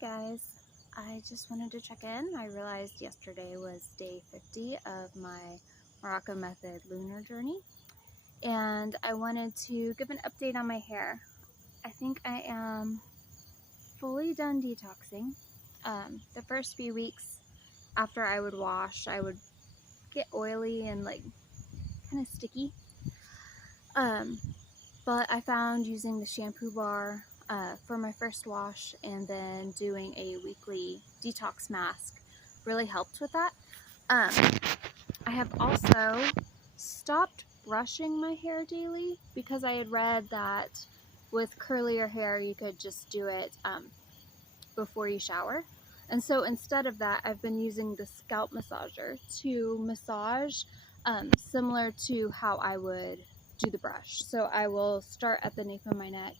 guys, I just wanted to check in. I realized yesterday was day 50 of my Morocco Method lunar journey, and I wanted to give an update on my hair. I think I am fully done detoxing. The first few weeks after I would wash, I would get oily and like kind of sticky. But I found using the shampoo bar for my first wash and then doing a weekly detox mask really helped with that. I have also stopped brushing my hair daily because I had read that with curlier hair you could just do it before you shower. And so instead of that, I've been using the scalp massager to massage similar to how I would do the brush. So I will start at the nape of my neck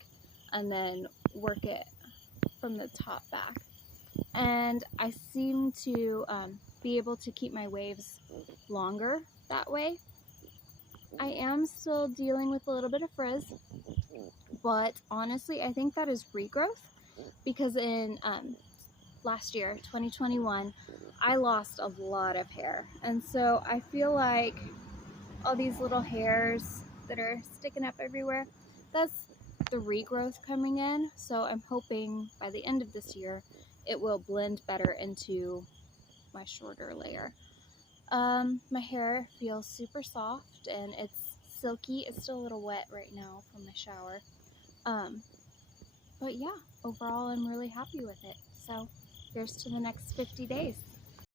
and then work it from the top back. And I seem to be able to keep my waves longer that way. I am still dealing with a little bit of frizz, but honestly I think that is regrowth because in last year, 2021, I lost a lot of hair. And so I feel like all these little hairs that are sticking up everywhere, that's the regrowth coming in. So I'm hoping by the end of this year, it will blend better into my shorter layer. My hair feels super soft and it's silky. It's still a little wet right now from my shower. But yeah, overall I'm really happy with it. So here's to the next 50 days.